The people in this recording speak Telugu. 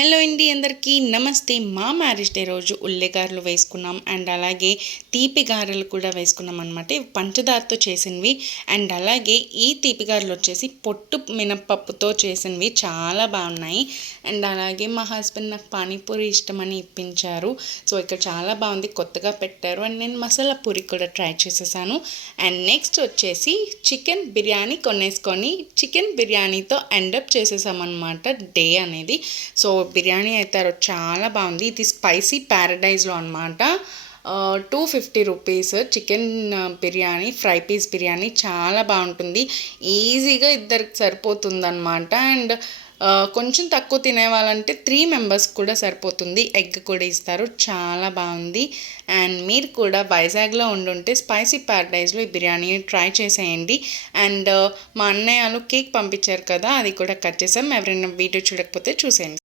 హలో అండి, అందరికీ నమస్తే. మా మ్యారేజ్ డే రోజు ఉల్లిగారెలు వేసుకున్నాం అండ్ అలాగే తీపి గారెలు కూడా వేసుకున్నాం అనమాట. ఇవి పంచదారతో చేసినవి అండ్ అలాగే ఈ తీపి గారెలు వచ్చేసి పొట్టు మినప్పప్పుతో చేసినవి చాలా బాగున్నాయి. అండ్ అలాగే మా హస్బెండ్ నాకు పానీపూరి ఇష్టమని ఇప్పించారు. సో ఇక్కడ చాలా బాగుంది, కొత్తగా పెట్టారు అండ్ నేను మసాలా పూరి కూడా ట్రై చేసేసాను. అండ్ నెక్స్ట్ వచ్చేసి చికెన్ బిర్యానీ కొనేసుకొని చికెన్ బిర్యానీతో ఎండప్ చేసేసామన్నమాట డే అనేది. సో బిర్యానీ అయితే చాలా బాగుంది. ఇది స్పైసీ ప్యారడైజ్లో అనమాట. 250 rupees chicken biryani, fry piece biryani చాలా బాగుంటుంది. ఈజీగా ఇద్దరికి సరిపోతుందన్నమాట. అండ్ కొంచెం తక్కువ తినేవాళ్ళంటే 3 మెంబర్స్ కూడా సరిపోతుంది. ఎగ్ కూడా ఇస్తారు, చాలా బాగుంది. అండ్ మీరు కూడా వైజాగ్లో ఉండుంటే స్పైసీ ప్యారడైజ్లో ఈ బిర్యానీ ట్రై చేసేయండి. అండ్ మా అన్నయ్యలు కేక్ పంపించారు కదా, అది కూడా కట్ చేసాం. ఎవరైనా వీడియో చూడకపోతే చూసేయండి.